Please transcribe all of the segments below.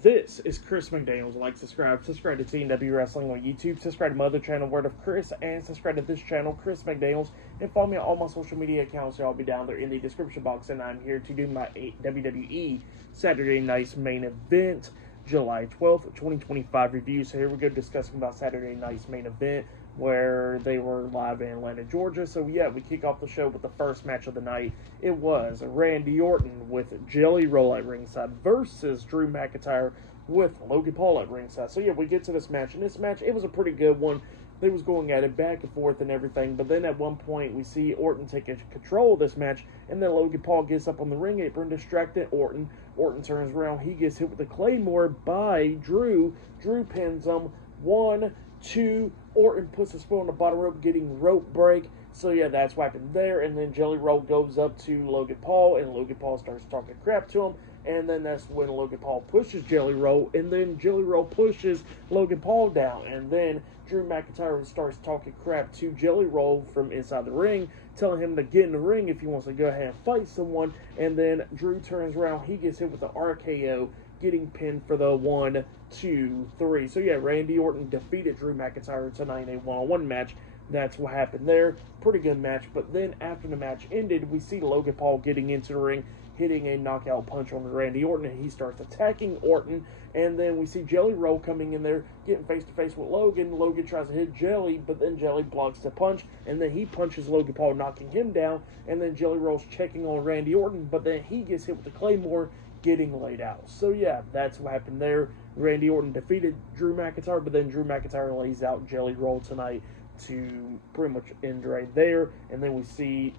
This is Chris McDaniels. Like, subscribe to TNW Wrestling on YouTube, subscribe to my other channel, Word of Chris, and subscribe to this channel, Chris McDaniels, and follow me on all my social media accounts. I'll be down there in the description box, and I'm here to do my WWE Saturday Night's Main Event, July 12th, 2025 review. So here we go, discussing about Saturday Night's Main Event, where they were live in Atlanta, Georgia. So yeah, we kick off the show with the first match of the night. It was Randy Orton with Jelly Roll at ringside versus Drew McIntyre with Logan Paul at ringside. So yeah, we get to this match, and this match, it was a pretty good one. They was going at it back and forth and everything, but then at one point we see Orton take control of this match, and then Logan Paul gets up on the ring apron, distracted Orton. Orton turns around, he gets hit with a Claymore by Drew. Drew pins him. 1, 2, Orton puts his foot on the bottom rope, getting rope break. So yeah, that's what happened there. And then Jelly Roll goes up to Logan Paul, and Logan Paul starts talking crap to him. And then that's when Logan Paul pushes Jelly Roll, and then Jelly Roll pushes Logan Paul down. And then Drew McIntyre starts talking crap to Jelly Roll from inside the ring, telling him to get in the ring if he wants to go ahead and fight someone. And then Drew turns around, he gets hit with the RKO, getting pinned for the 1, 2, 3. So yeah, Randy Orton defeated Drew McIntyre tonight in a one-on-one match. That's what happened there. Pretty good match. But then after the match ended, we see Logan Paul getting into the ring, hitting a knockout punch on Randy Orton, and he starts attacking Orton. And then we see Jelly Roll coming in there, getting face-to-face with Logan. Logan tries to hit Jelly, but then Jelly blocks the punch, and then he punches Logan Paul, knocking him down. And then Jelly Roll's checking on Randy Orton, but then he gets hit with the Claymore, getting laid out. So yeah, that's what happened there. Randy Orton defeated Drew McIntyre, but then Drew McIntyre lays out Jelly Roll tonight to pretty much end right there. And then we see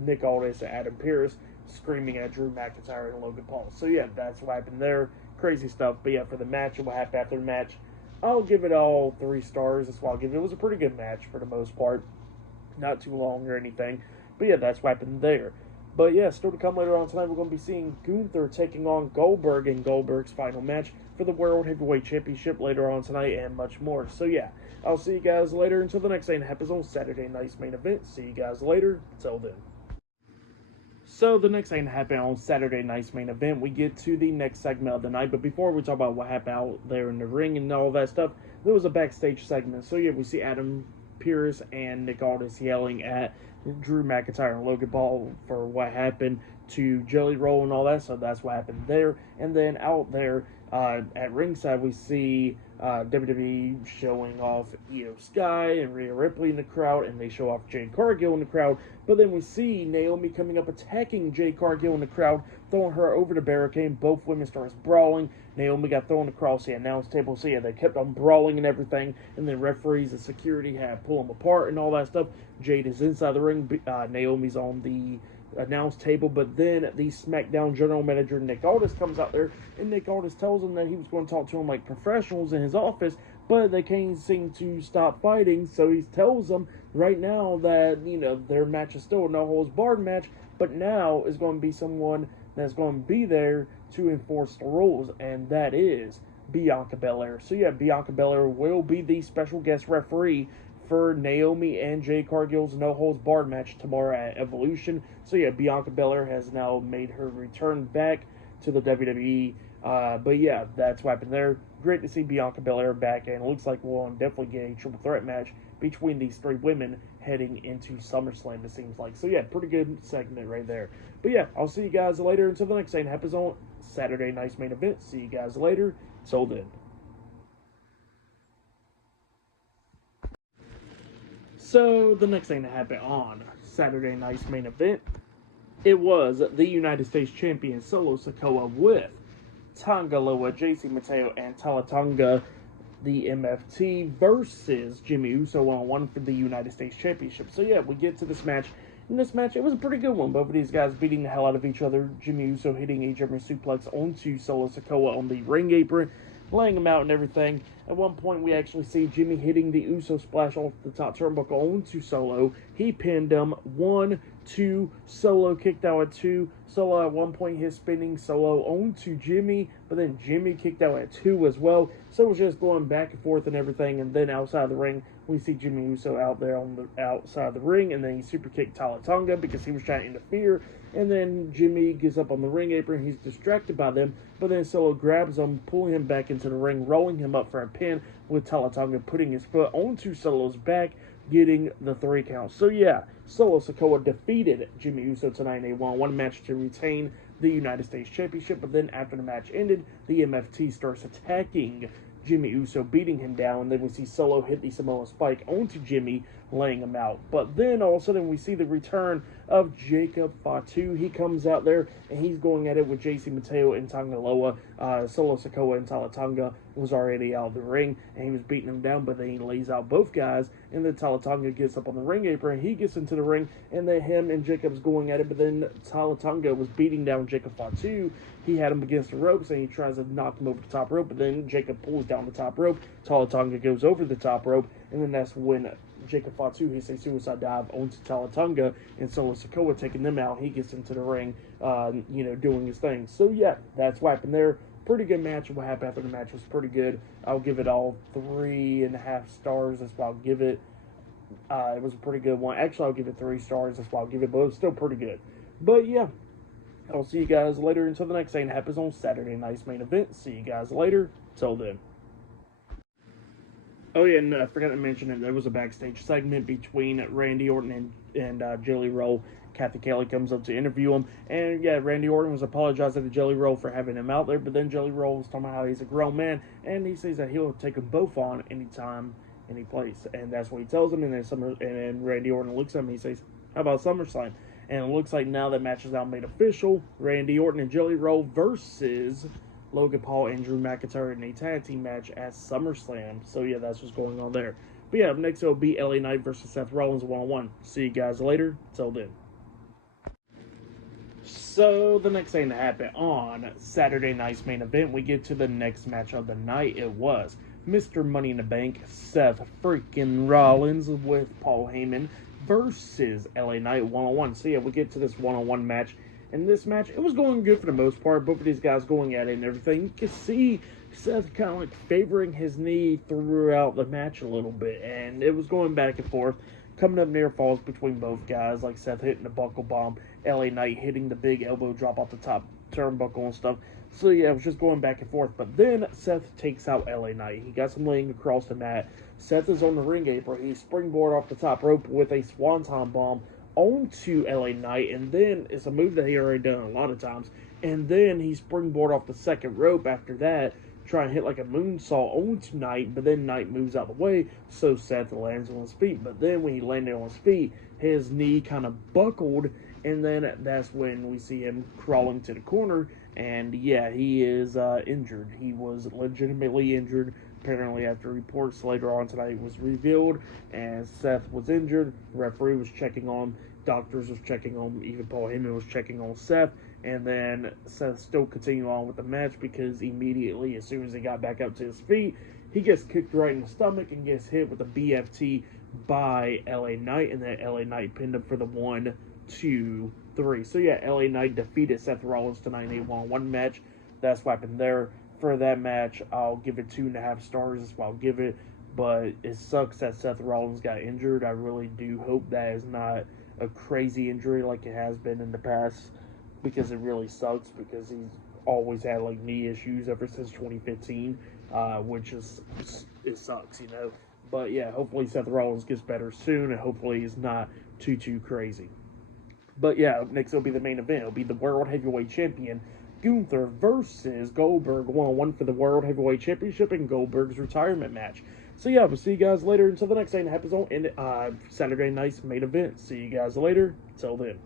Nick Aldis and Adam Pearce screaming at Drew McIntyre and Logan Paul. So yeah, that's what happened there. Crazy stuff. But yeah, for the match and what happened after the match, I'll give it all 3 stars. That's why I'll give it. It was a pretty good match for the most part. Not too long or anything. But yeah, that's what happened there. But yeah, still to come later on tonight, we're going to be seeing Gunther taking on Goldberg in Goldberg's final match for the World Heavyweight Championship later on tonight, and much more. So yeah, I'll see you guys later until the next thing happens on Saturday Night's Main Event. See you guys later. Until then. So the next thing that happened on Saturday Night's Main Event, we get to the next segment of the night. But before we talk about what happened out there in the ring and all that stuff, there was a backstage segment. So yeah, we see Adam Pearce and Nick Aldis yelling at Drew McIntyre and Logan Paul for what happened to Jelly Roll and all that. So that's what happened there. And then out there at ringside, we see WWE showing off Io Sky and Rhea Ripley in the crowd, and they show off Jade Cargill in the crowd. But then we see Naomi coming up, attacking Jade Cargill in the crowd, throwing her over the barricade. Both women starts brawling. Naomi got thrown across the announce table. So yeah, they kept on brawling and everything. And then referees and security had pull them apart and all that stuff. Jade is inside the ring. Naomi's on the announce table, but then the SmackDown general manager Nick Aldis comes out there, and Nick Aldis tells him that he was going to talk to him like professionals in his office, but they can't seem to stop fighting. So he tells them right now that, you know, their match is still a no holds barred match, but now is going to be someone that's going to be there to enforce the rules, and that is Bianca Belair. So yeah, Bianca Belair will be the special guest referee for Naomi and Jade Cargill's no-holds-barred match tomorrow at Evolution. So yeah, Bianca Belair has now made her return back to the WWE. But yeah, that's what happened there. Great to see Bianca Belair back, and it looks like we'll definitely get a triple threat match between these 3 women heading into SummerSlam, it seems like. So yeah, pretty good segment right there. But yeah, I'll see you guys later until the next thing happens on Saturday Night's Main Event. See you guys later. Till then. So, the next thing that happened on Saturday Night's Main Event, it was the United States Champion Solo Sikoa with Tonga Loa, JC Mateo, and Talatonga, the MFT, versus Jimmy Uso one-on-one for the United States Championship. So yeah, we get to this match. In this match, it was a pretty good one. Both of these guys beating the hell out of each other. Jimmy Uso hitting a German suplex onto Solo Sikoa on the ring apron, laying him out and everything. At one point, we actually see Jimmy hitting the Uso splash off the top turnbuckle onto Solo. He pinned him. 1, 2. Solo kicked out at 2. Solo at one point hit spinning Solo onto Jimmy, but then Jimmy kicked out at 2 as well. So it was just going back and forth and everything. And then outside the ring, we see Jimmy Uso out there on the outside of the ring, and then he super kicked Tonga because he was trying to interfere. And then Jimmy gets up on the ring apron. He's distracted by them, but then Solo grabs him, pulling him back into the ring, rolling him up for a pin with Tonga putting his foot onto Solo's back, getting the 3 count. So yeah, Solo Sikoa defeated Jimmy Uso tonight. They won one match to retain the United States Championship, but then after the match ended, the MFT starts attacking Jimmy Uso, beating him down, and then we see Solo hit the Samoa Spike onto Jimmy, laying him out. But then all of a sudden we see the return of Jacob Fatu. He comes out there and he's going at it with JC Mateo and Tonga Loa. Solo Sikoa and Tonga was already out of the ring and he was beating him down, but then he lays out both guys, and then Tonga gets up on the ring apron. He gets into the ring, and then him and Jacob's going at it, but then Tonga was beating down Jacob Fatu. He had him against the ropes and he tries to knock him over the top rope, but then Jacob pulls down the top rope. Tonga goes over the top rope, and then that's when Jacob Fatu hits a suicide dive onto Tonga, and Solo Sikoa taking them out. He gets into the ring, doing his thing. So yeah, that's what happened there. Pretty good match. What happened after the match was pretty good. I'll give it all 3.5 stars. That's what I'll give it. It was a pretty good one. Actually, I'll give it 3 stars. That's what I'll give it, but it was still pretty good. But yeah, I'll see you guys later until the next thing happens on Saturday night's main event. See you guys later. Till then. Oh yeah, and I forgot to mention it. There was a backstage segment between Randy Orton and Jelly Roll. Kathy Kelly comes up to interview him, and yeah, Randy Orton was apologizing to Jelly Roll for having him out there, but then Jelly Roll was talking about how he's a grown man, and he says that he'll take them both on anytime, any place, and that's what he tells him. And then Randy Orton looks at him and he says, "How about SummerSlam?" And it looks like now that match is now made official. Randy Orton and Jelly Roll versus Logan Paul and Drew McIntyre in a tag team match at SummerSlam. So yeah, that's what's going on there. But yeah, up next it'll be LA Knight versus Seth Rollins 1-on-1. See you guys later. Till then. So the next thing that happened on Saturday night's main event, we get to the next match of the night. It was Mr. Money in the Bank, Seth freaking Rollins with Paul Heyman versus LA Knight 1-on-1. So yeah, we get to this 1-on-1 match. In this match, it was going good for the most part. Both of these guys going at it and everything. You can see Seth kind of like favoring his knee throughout the match a little bit. And it was going back and forth. Coming up near falls between both guys. Like Seth hitting the buckle bomb. LA Knight hitting the big elbow drop off the top turnbuckle and stuff. So yeah, it was just going back and forth. But then Seth takes out LA Knight. He got him laying across the mat. Seth is on the ring apron. He springboard off the top rope with a swanton bomb onto LA Knight, and then it's a move that he already done a lot of times, and then he springboard off the second rope after that, trying to hit like a moonsault onto Knight, but then Knight moves out of the way, so Seth lands on his feet. But then when he landed on his feet, his knee kind of buckled, and then that's when we see him crawling to the corner, and yeah, he is injured. He was legitimately injured. Apparently, after reports later on tonight, it was revealed, and Seth was injured. The referee was checking on him. Doctors was checking on him. Even Paul Heyman was checking on Seth. And then Seth still continued on with the match because immediately, as soon as he got back up to his feet, he gets kicked right in the stomach and gets hit with a BFT by LA Knight. And then LA Knight pinned him for the 1, 2, 3. So yeah, LA Knight defeated Seth Rollins tonight in a 1-on-1 match. That's what happened there. For that match, I'll give it 2.5 stars. That's what I'll give it. But it sucks that Seth Rollins got injured. I really do hope that is not a crazy injury like it has been in the past, because it really sucks, because he's always had like knee issues ever since 2015, which is, it sucks, you know. But yeah, hopefully Seth Rollins gets better soon, and hopefully he's not too crazy. But yeah, next it'll be the main event. It'll be the World Heavyweight Champion Gunther versus Goldberg 1-on-1 for the World Heavyweight Championship and Goldberg's retirement match. So yeah, we'll see you guys later until the next thing that happens on Saturday night's main event. See you guys later. Till then.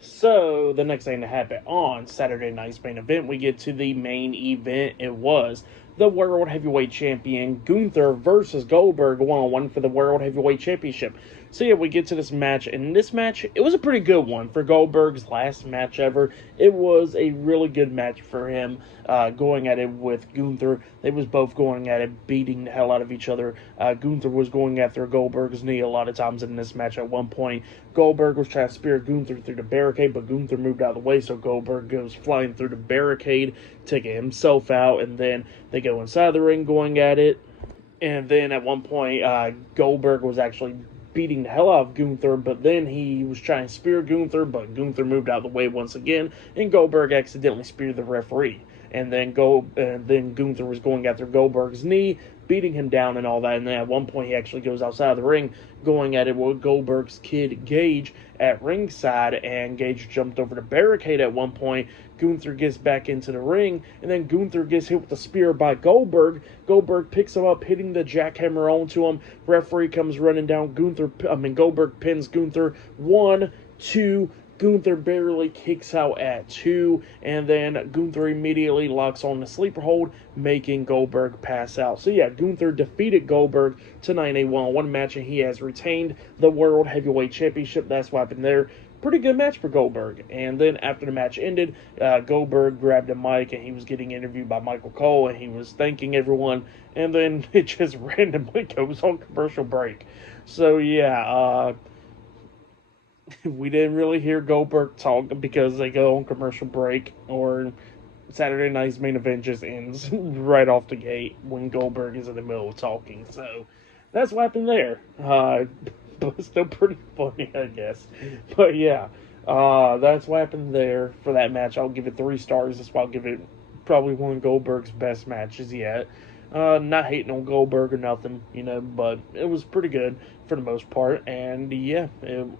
So the next thing to happen on Saturday night's main event, we get to the main event. It was the World Heavyweight Champion Gunther versus Goldberg 1-on-1 for the World Heavyweight Championship. So yeah, we get to this match, and this match, it was a pretty good one for Goldberg's last match ever. It was a really good match for him, going at it with Gunther. They was both going at it, beating the hell out of each other. Gunther was going after Goldberg's knee a lot of times in this match. At one point, Goldberg was trying to spear Gunther through the barricade, but Gunther moved out of the way, so Goldberg goes flying through the barricade, taking himself out, and then they go inside the ring going at it. And then at one point, Goldberg was actually beating the hell out of Gunther, but then he was trying to spear Gunther, but Gunther moved out of the way once again, and Goldberg accidentally speared the referee. And then Gunther was going after Goldberg's knee, beating him down and all that. And then at one point, he actually goes outside of the ring, going at it with Goldberg's kid Gage at ringside, and Gage jumped over the barricade at one point. Gunther gets back into the ring, and then Gunther gets hit with a spear by Goldberg. Goldberg picks him up, hitting the jackhammer onto him. Referee comes running down. Goldberg pins Gunther. 1, 2. Gunther barely kicks out at 2, and then Gunther immediately locks on the sleeper hold, making Goldberg pass out. So yeah, Gunther defeated Goldberg tonight in a one-on-one match, and he has retained the World Heavyweight Championship. That's what happened there. Pretty good match for Goldberg. And then after the match ended, Goldberg grabbed a mic, and he was getting interviewed by Michael Cole, and he was thanking everyone, and then it just randomly goes on commercial break. So yeah, we didn't really hear Goldberg talk because they go on commercial break, or Saturday Night's Main Event just ends right off the gate when Goldberg is in the middle of talking. So that's what happened there. But it's still pretty funny, I guess. But yeah, that's what happened there for that match. I'll give it 3 stars. That's why I'll give it probably one of Goldberg's best matches yet. Not hating on Goldberg or nothing, but it was pretty good for the most part. And yeah,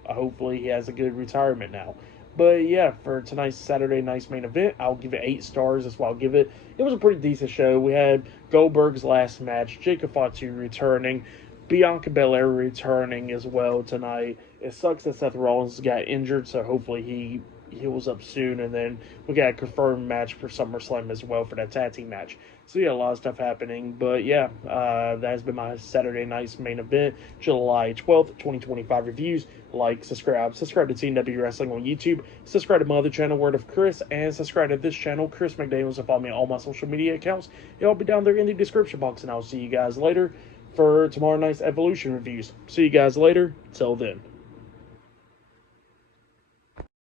hopefully he has a good retirement now. But yeah, for tonight's Saturday Night's Main Event, I'll give it 8 stars. That's what I'll give it. It was a pretty decent show. We had Goldberg's last match, Jacob Fatu returning, Bianca Belair returning as well tonight. It sucks that Seth Rollins got injured, so hopefully he heals up soon. And then we got a confirmed match for SummerSlam as well for that tag team match. So yeah, a lot of stuff happening. But yeah, that has been my Saturday Night's Main Event, July 12th, 2025 reviews. Like, subscribe to TNW Wrestling on YouTube, subscribe to my other channel, Word of Chris, and subscribe to this channel, Chris McDaniels, and follow me on all my social media accounts. It'll all be down there in the description box, and I'll see you guys later for tomorrow night's Evolution reviews. See you guys later. Till then.